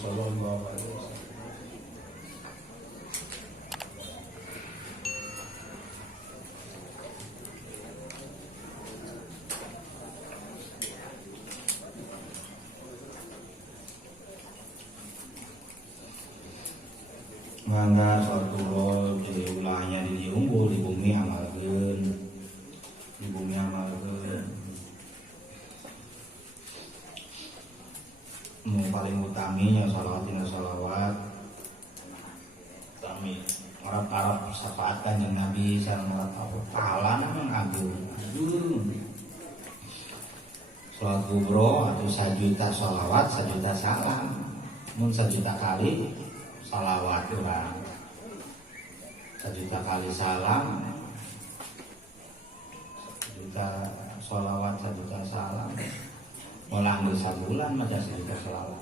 Sallallahu alaihi wasallam. Mangga sareng di ulahnya di unggul di bumi amalkeun. Di bumi amalkeun. Paling utaminya salawat kami Arab syafaatkan yang Nabi sareng pahala nang agung salat kubro atau 1 juta salawat 1 juta salam mun 1 juta kali salawat urang 1 juta kali salam 1 juta salawat 1 juta salam malah di sabulan mah 1 juta salawat.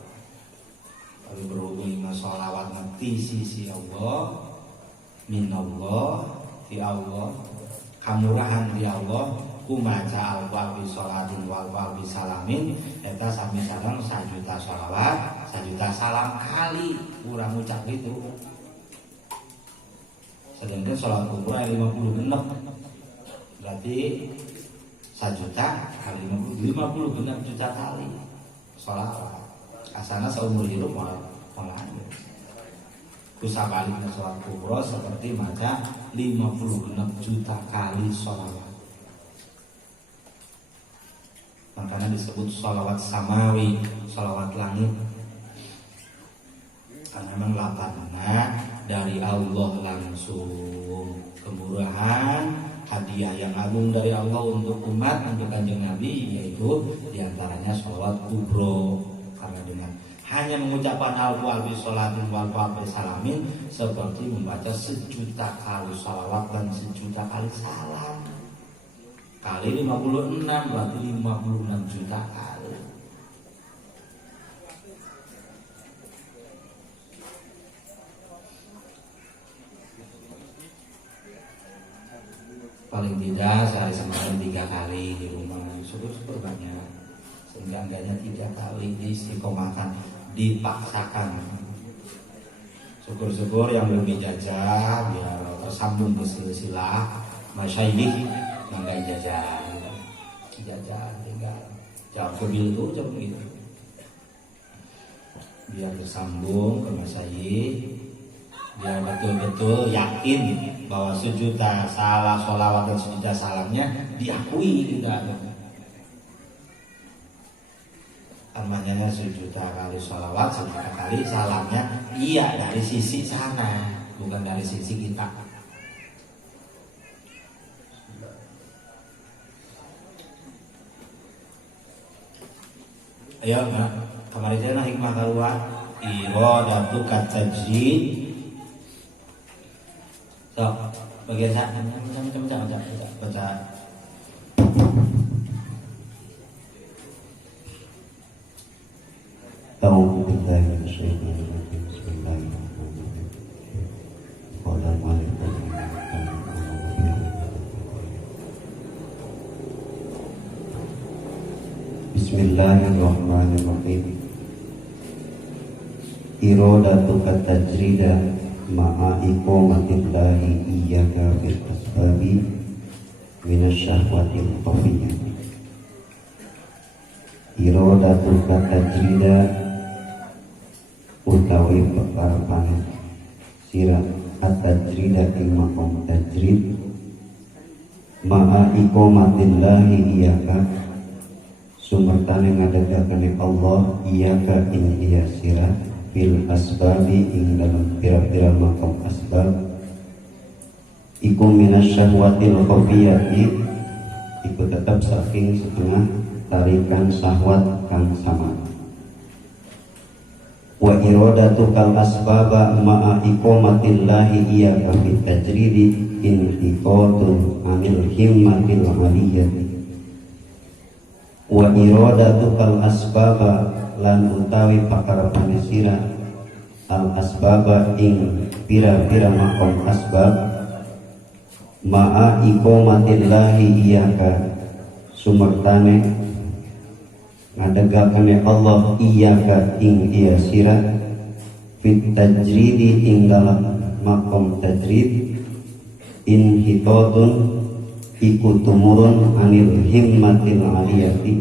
Tapi berhubung dengan salawat nanti sisi Allah, minallah, di Allah, kamurahan di Allah, kumaca al-wal bi sholatin wal-wal bi salamin, eta sami sareng 1 juta salawat, 1 juta salam kali kurang ucap itu. Sedangkan sholat kubur 50 genep, berarti 1 juta kali 50 genep juta kali sholawat. Asana seumur hidup malah kusabaliknya sholat kubro seperti maca 56 juta kali sholawat. Makanya disebut sholawat samawi, sholawat langit. Karena memang lapangannya dari Allah langsung, kemurahan hadiah yang agung dari Allah untuk umat, untuk kanjeng Nabi, yaitu diantaranya sholawat kubro. Karena dengan hanya mengucapkan al-wal bi sholatin wal-wal bi salamin seperti membaca 1 juta kali salawat dan 1 juta kali salam kali 56 berarti 56 juta kali. Paling tidak saya semalam 3 kali di rumah, syukur-syukur banyak. Seenggaknya 3 kali diistiqomahkan, dipaksakan. Syukur-syukur yang belum dijajah biar tersambung ke silsilah masyayikh mangga ijazah tinggal jawab kebil itu jawab gitu biar tersambung ke masyayikh, biar betul-betul yakin bahwa 1 juta salah sholawat dan 1 juta salamnya diakui tidak ada. Namanya 1 juta kali sholawat, 1 juta kali salamnya iya dari sisi sana, bukan dari sisi kita. Ayo, kemarin saya hikmah keluar iradatu katajrid. So, bagian saya baca. أعوذ بالله من الشيطان الرجيم بسم الله الرحمن الرحيم قال الملك بسم الله الرحمن الرحيم إرادتك التجريد مع إقامة الله إياك بالأسباب من الشهوة الخفية إرادتك التجريد utawi peparpan sirah at-tajrida ing makom tajrid ma'a iqomatillahi iyaka sumertane ngadegakane Allah iyaka ing iya sirah fil asbabi ing dalam pira-pira makom asbab iku minas syahwatil khafiyati iku tetap saking setengah tarikan syahwat kang sama wa iradatu kal asbaba ma'a iqomatillahi iyaka fit tajridi inhiqatun anil himmatil aliyati wa iradatu kal asbaba lan utawi pakarepane sira al asbaba ing pira-pira makom asbab ma'a iqomatillahi iyaka sumertane ngadegakane Allah iyaka ing iya sira fit tajridi ing dalam makom tajrid in hitotun iku tumurun anil himmatil aliyati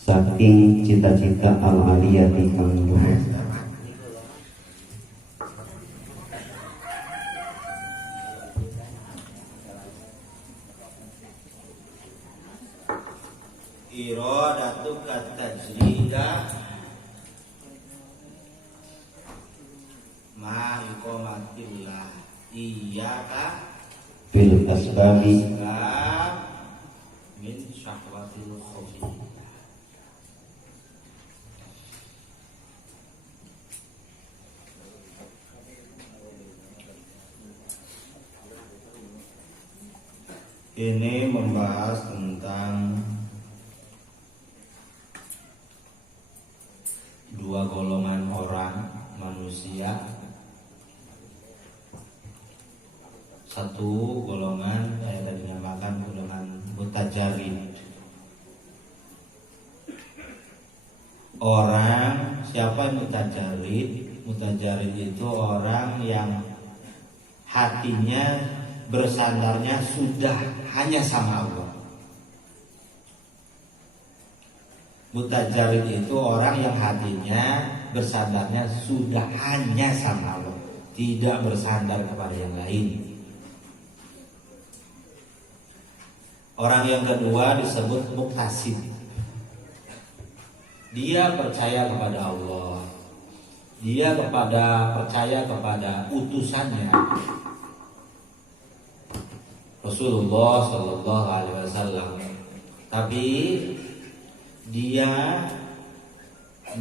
saking cita-cita al aliyati kang dhuwur. Iradatu katajrida ma iqamatillah iyyaka Fil asbabi min syahwatil khafiyah. Ini membahas tentang dua golongan orang manusia. Satu golongan yang dinamakan golongan mutajarid. Orang siapa yang mutajarid? Mutajarid itu orang yang hatinya bersandarnya sudah hanya sama Allah. Mutajarid itu orang yang hatinya bersandarnya sudah hanya sama Allah, tidak bersandar kepada yang lain. Orang yang kedua disebut muktasib. Dia percaya kepada Allah. Dia percaya kepada utusannya Rasulullah Sallallahu Alaihi Wasallam. Tapi dia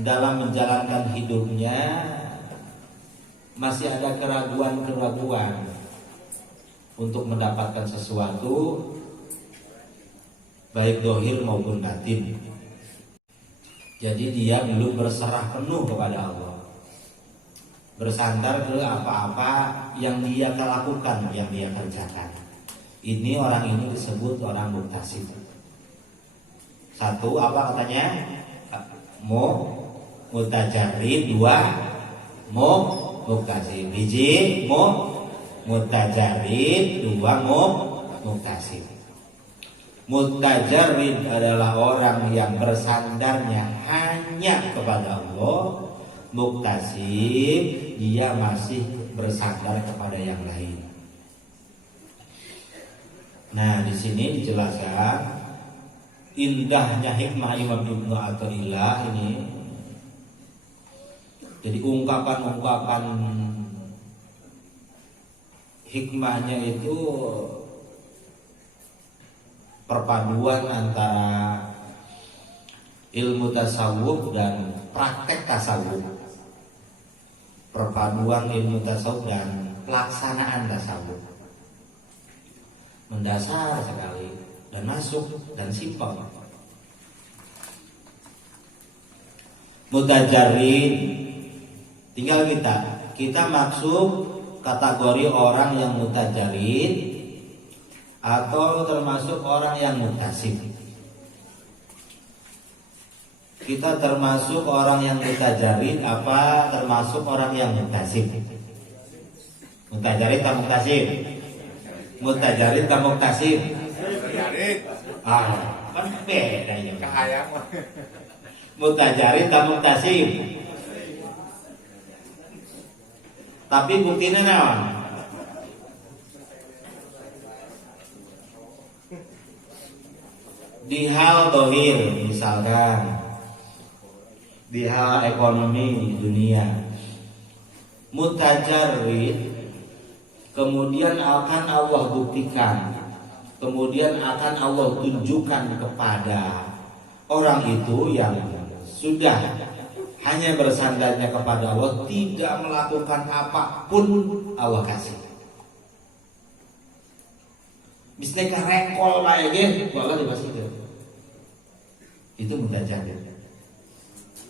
dalam menjalankan hidupnya masih ada keraguan-keraguan untuk mendapatkan sesuatu, baik dohir maupun batin. Jadi dia belum berserah penuh kepada Allah, bersandar ke apa-apa yang dia lakukan, yang dia kerjakan. Ini orang ini disebut orang muktasib. Satu apa katanya? Mutajarid. Dua muktasib. Biji mutajarid. Dua muktasib. Mutajarid adalah orang yang bersandarnya hanya kepada Allah. Muktasib dia masih bersandar kepada yang lain. Nah, di sini dijelaskan indahnya hikmah Imam Ibnu Athaillah ini. Jadi ungkapan-ungkapan hikmahnya itu perpaduan antara ilmu tasawuf dan praktek tasawuf. Perpaduan ilmu tasawuf dan pelaksanaan tasawuf. Mendasar sekali dan masuk dan simpel. Mutajarid, tinggal kita masuk kategori orang yang mutajarid atau termasuk orang yang muktasib. Kita termasuk orang yang mutajarid apa termasuk orang yang muktasib? Mutajarid atau muktasib? Mutajarid atau muktasib? Kan beda ya. Mutajarid atau muktasib? Tapi buktinya naon? Di hal dohir misalkan, di hal ekonomi dunia, mutajarid kemudian akan Allah buktikan, kemudian akan Allah tunjukkan kepada orang itu yang sudah hanya bersandarnya kepada Allah, tidak melakukan apapun Allah kasih. Misalnya rekol bae ge, Allah dibasih itu mutajarid.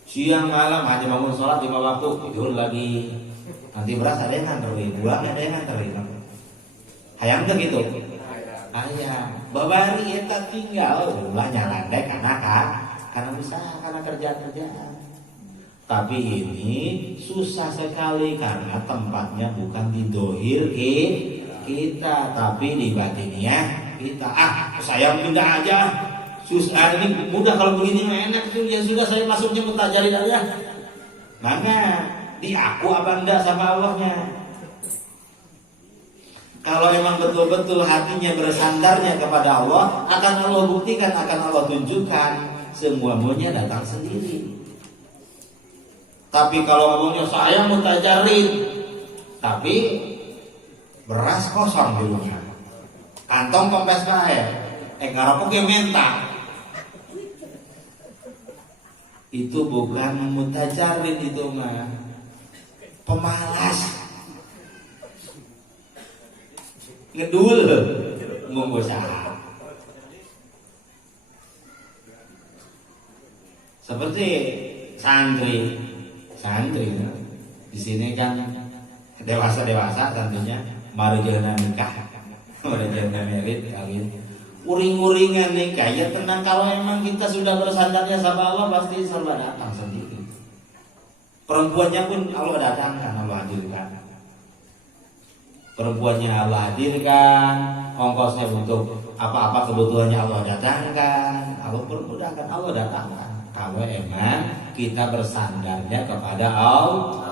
Siang malam hanya bangun sholat 5 waktu, tidur lagi. Nanti beras ada yang nganterin, buang ada yang nganterin. Hayang tuh gitu. Ayah, babari eta tinggal, ulah nyalandek karena usaha, karena kerjaan. Tapi ini susah sekali karena tempatnya bukan di dohir kita, tapi di batinnya kita. Saya pindah aja. Susah ini mudah kalau begini enak tuh ya sudah saya masuknya mutajarin aja. Mana di aku apa enggak sama Allahnya? Kalau memang betul-betul hatinya bersandarnya kepada Allah, akan Allah buktikan, akan Allah tunjukkan, semuanya datang sendiri. Tapi kalau ngomongnya saya mutajarin, tapi beras kosong di rumah, kantong kempes kae, ngarepok ge menta. Itu bukan mutajarin, itu mah pemalas, ngedul mengusaha. Seperti santri di sini kan dewasa tentunya, marujana nikah, marujana merit kawin. Uring-uringan nikah ya tenang, kalau emang kita sudah bersandarnya sama Allah pasti serba datang sendiri. Perempuannya pun Allah datangkan, Allah hadirkan. Perempuannya Allah hadirkan, ongkosnya untuk apa-apa kebutuhannya Allah datangkan, Allah permudahkan, Allah datangkan. Kalau emang kita bersandarnya kepada Allah.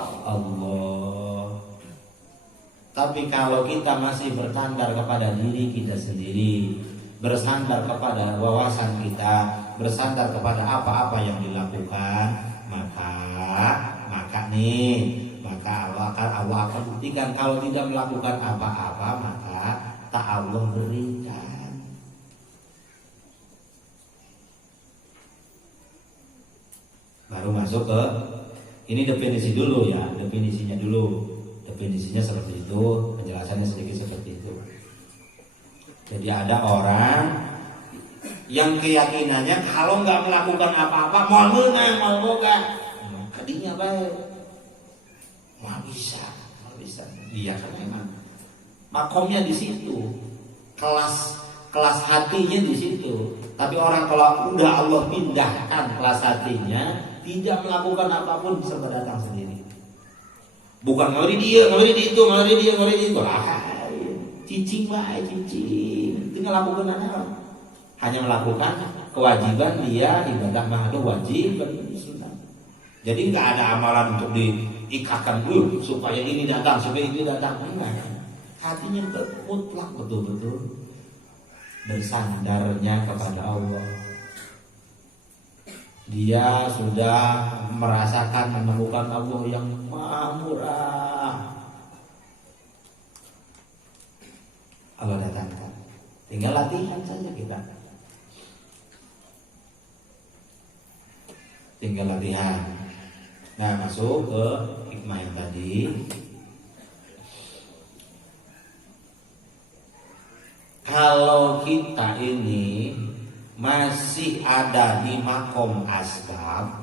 Tapi kalau kita masih bertandar kepada diri kita sendiri, bersandar kepada wawasan kita, bersandar kepada apa-apa yang dilakukan, maka Allah akan buktikan. Kalau tidak melakukan apa-apa, maka tak Allah berikan. Baru masuk ke ini definisi dulu ya, definisinya dulu. Definisinya seperti itu, penjelasannya sedikit seperti itu. Jadi ada orang yang keyakinannya kalau nggak melakukan apa-apa mau menang, mau boga, kadinya baik, mau bisa. Dia kan memang makomnya di situ, kelas hatinya di situ. Tapi orang kalau udah Allah pindahkan kelas hatinya, tidak melakukan apapun bisa datang sendiri. Bukan ngeri dia, ngeri itu. Cicing. Tinggal lakukan aja. Hanya melakukan kewajiban dia, ibadah mah ada wajib dan sunnah. Jadi nggak ada amalan untuk diikatkan dulu supaya ini datang, enggak. Hatinya mutlak betul-betul bersandarnya kepada Allah. Dia sudah merasakan, menemukan Allah yang Maha Murah. Allah datangkan. Tinggal latihan saja kita. Tinggal latihan. Nah, masuk ke hikmah yang tadi. Kalau kita ini masih ada di makom asbab,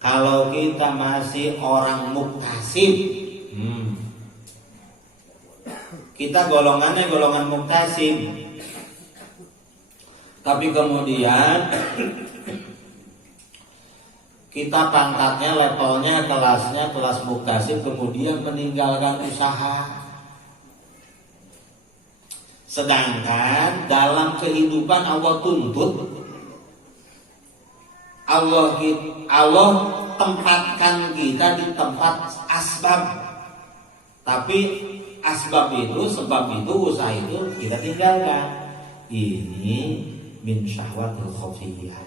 kalau kita masih orang muktasib, kita golongannya golongan muktasib, tapi kemudian kita pangkatnya, levelnya, kelasnya kelas muktasib, kemudian meninggalkan usaha. Sedangkan dalam kehidupan Allah tuntut, Allah tempatkan kita di tempat asbab. Tapi asbab itu, sebab itu, usaha itu kita tinggalkan. Ini min syahwatul khafiyah.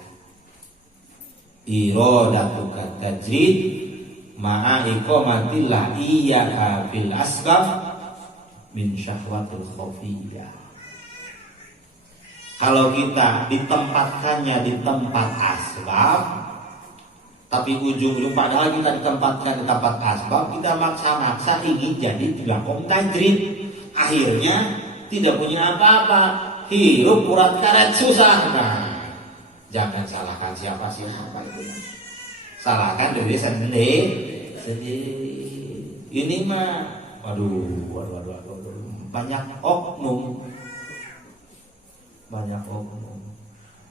Iradatuka tajrid ma'a iqamatillah iyyaka fil asbab min syahwatul khafiyah. Kalau kita ditempatkannya di tempat asbab, tapi ujung-ujung padahal kita ditempatkan di tempat asbab, kita maksa-maksa ingin jadi makom tajrid, akhirnya tidak punya apa-apa, hirup urat karet susah. Nah, jangan salahkan siapa itu. salahkan diri sendiri. Ini mah, waduh, banyak oknum.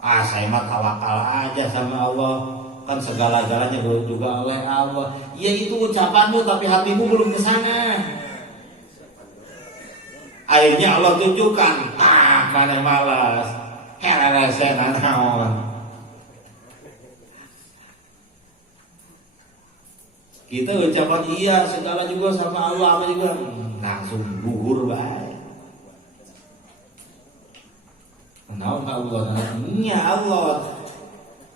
Saya mah tawakal aja sama Allah, kan segala-galanya juga oleh Allah. Ya itu ucapanmu, tapi hatimu belum ke sana. Akhirnya Allah tunjukkan, mana malas, heran saya naon. Kita ucapan iya segala juga sama Allah, apa juga langsung gugur baik. Naon Allah, iya Allah,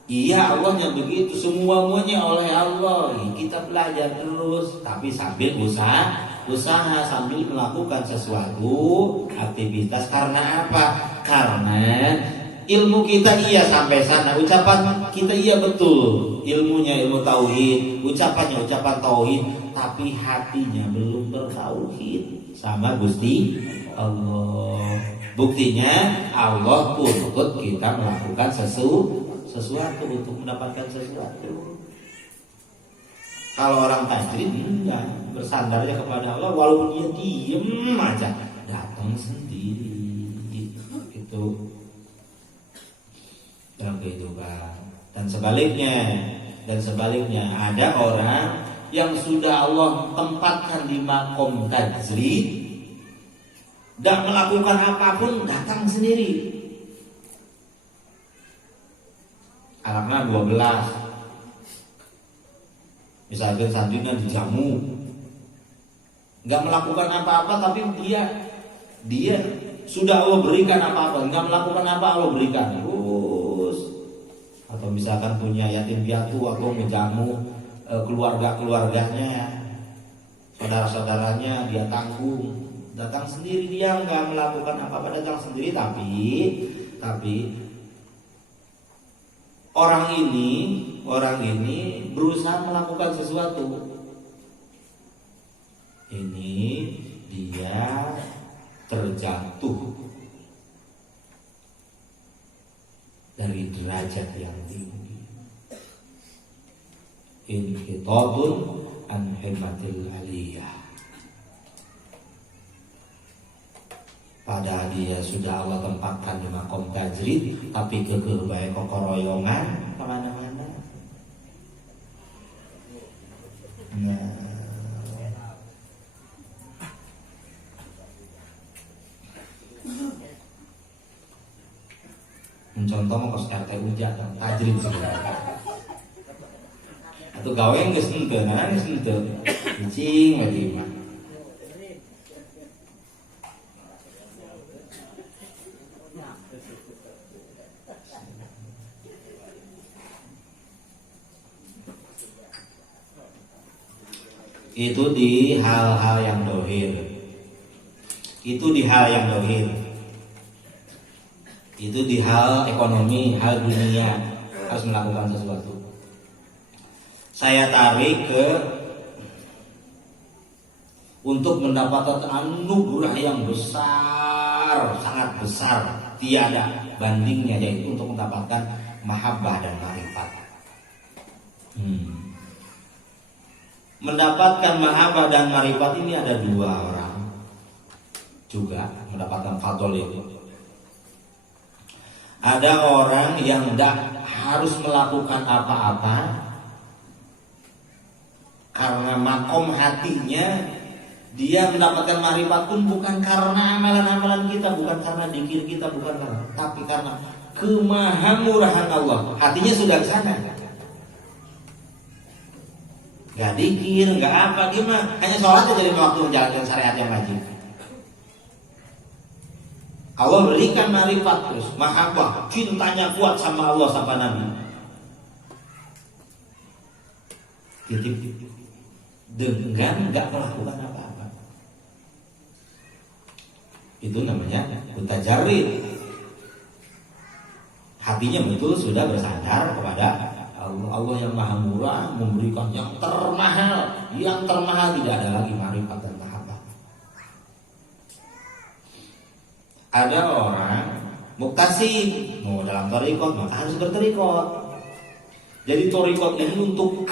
iya Allahnya begitu, semuanya oleh Allah. Kita belajar terus, tapi sambil usaha sambil melakukan sesuatu aktivitas. Karena apa? Karena ilmu kita iya sampai sana, ucapan kita iya betul, ilmunya ilmu tauhid, ucapannya ucapan tauhid, tapi hatinya belum bertauhid sama Gusti Allah. Buktinya Allah tuntut kita melakukan sesuatu untuk mendapatkan sesuatu. Kalau orang tajrid enggak, bersandarnya kepada Allah, walaupun dia diem aja datang sendiri gitu dalam kehidupan. Dan sebaliknya ada orang yang sudah Allah tempatkan di makom tajrid, tidak melakukan apapun, datang sendiri. Anaknya 12, misalkan santrinya dijamu, nggak melakukan apa-apa, tapi dia sudah Allah berikan apa-apa, nggak melakukan apa Allah berikan terus. Atau misalkan punya yatim piatu, atau menjamu keluarganya, saudara-saudaranya, dia tanggung, datang sendiri, dia nggak melakukan apa-apa, datang sendiri. Tapi orang ini berusaha melakukan sesuatu. Ini dia terjatuh dari derajat yang tinggi. Inhitatun an himmatil aliyah. Padahal dia sudah Allah tempatkan di makom tajrid, tapi kekeh bae kokoroyongan kemana-mana. Nah, contoh mau kos RT ujak tajrid sebenarnya. Atau gawe geus henteu, geus henteu. Cing we mah. Itu di hal-hal yang dohir. Itu di hal ekonomi, hal dunia, harus melakukan sesuatu. Saya tarik ke untuk mendapatkan anugerah yang besar, sangat besar, tiada bandingnya, yaitu untuk mendapatkan mahabbah dan ma'rifat. Mendapatkan mahabbah dan ma'rifat ini ada dua orang juga mendapatkan fadl itu. Ada orang yang tidak harus melakukan apa-apa karena makom hatinya, dia mendapatkan ma'rifat pun bukan karena amalan-amalan kita, bukan karena dzikir kita, bukan karena, tapi karena kemahamurahan Allah. Hatinya sudah ke sana. Gak dzikir, gak apa, dia mah hanya sholat aja lima waktu menjalankan syariat yang wajib. Allah berikan ma'rifat terus, mahabbah, cintanya kuat sama Allah, sama Nabi. Dengan gak melakukan apa-apa. Itu namanya mutajarrid. Hatinya betul sudah bersandar kepada Allah. Allah yang maha murah memberikan yang termahal. Yang termahal tidak ada lagi ma'rifat dan mahabbah. Ada orang muktasib, mau dalam thariqat maka harus berthariqat. Jadi torikot ini untuk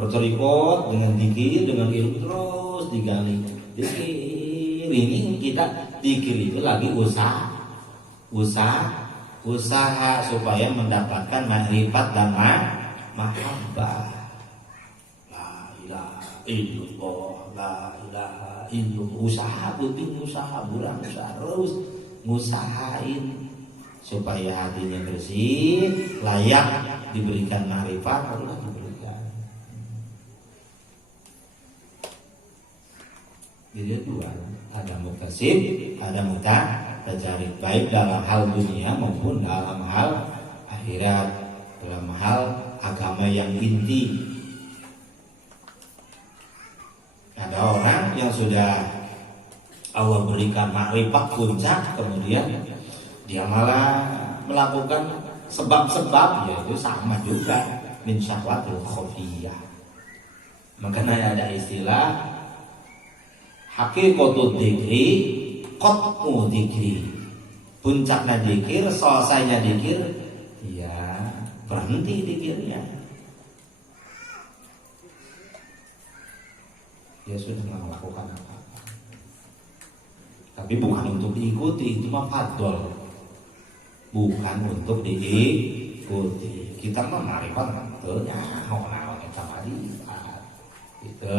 bertorikot dengan dikir, dengan ilmu terus digali. Dikir ini kita dikir itu lagi usaha supaya mendapatkan makrifat dan mahabbah. La ilaha illallah, la ilaha illallah. Usaha penting, usaha bulan, usaha terus ngusahain supaya hatinya bersih, layak diberikan makrifat, Allah diberikan. Jadi dua, ada muktasib, ada mutajarib, baik dalam hal dunia maupun dalam hal akhirat, dalam hal agama yang inti. Ada orang yang sudah Allah berikan makrifat puncak, kemudian dia malah melakukan sebab-sebab, yaitu sama juga min syahwatul khafiyah. Makanya ada istilah haqiqatul dzikri qat'u dzikri. Puncaknya dzikir, selesainya dzikir, ya berhenti dzikirnya. Dia sudah melakukan apa-apa. Tapi bukan untuk diikuti, itu mah fadol. Bukan untuk diikuti. Kita mah marifat betulnya, orang kita marifat. Gitu.